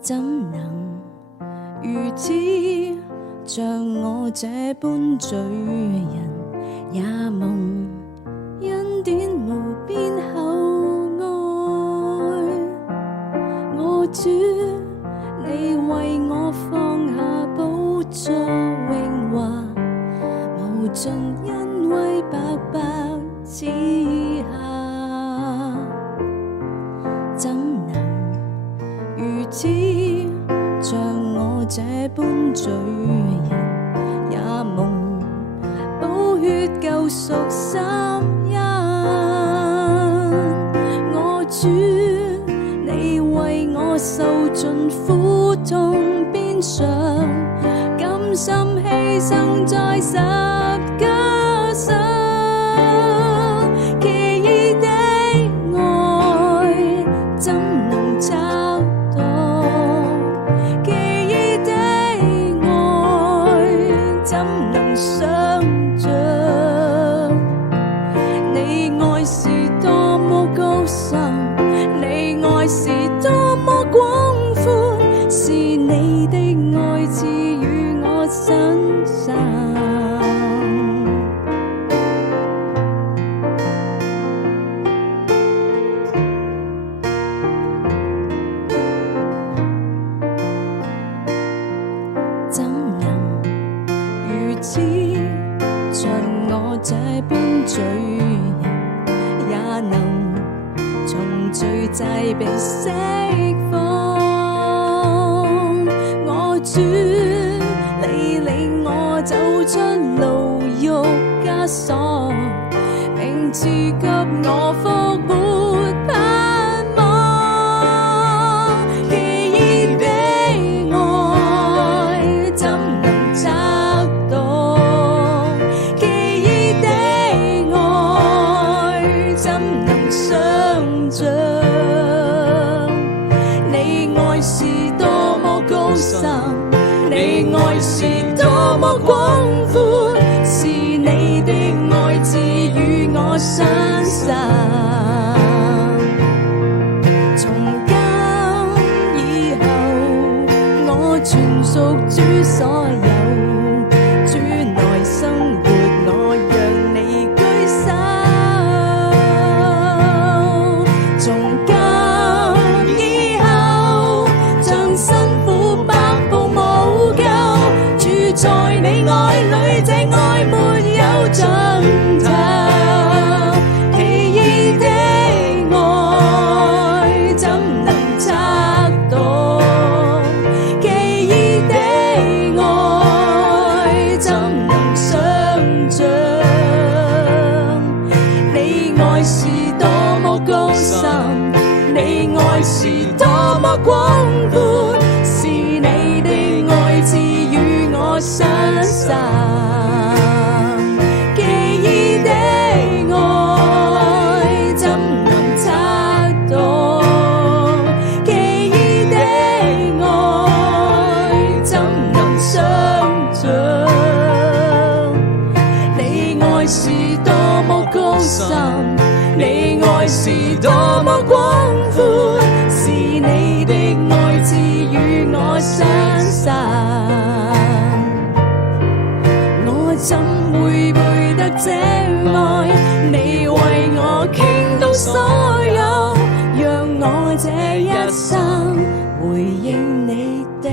怎能如此像我這般罪人，也蒙恩典無邊厚愛。我主，你為我放下寶座榮華，無盡恩惠白白賜下，怎能如此像我這般罪人，也蒙寶血救贖心印。我主，你為我受盡苦痛鞭傷，甘心犧牲在十架上，奇異的愛怎能找到？奇異的愛怎能想像？你愛是多麼高深，你愛是多麼廣闊，是你的愛賜予我身上。怎能如此像我這般罪人，也能從罪債被釋放？我主，你領我走出牢獄枷鎖，並賜給我復活盼望。奇異的愛怎能找到？奇異的愛怎能想像？你愛是多麼高深，你愛是多麼廣闊，是你的愛賜予我身上。從今以後，我全屬主所有，主內生活，我讓你居首。從今以後，將辛苦百步無救，住在你愛裏，這愛沒有盡頭。奇異的愛怎能測度？奇異的愛怎能想像？你愛是多麼高深，你愛是多麼廣闊，是你的愛賜予我身上。奇異的愛怎能測度？奇異的愛怎能想像？你愛是多麼高深，你愛是多麼廣闊，是你的愛賜予我身上。我怎會配得這愛？你為我傾倒所有，讓我這一生回應你的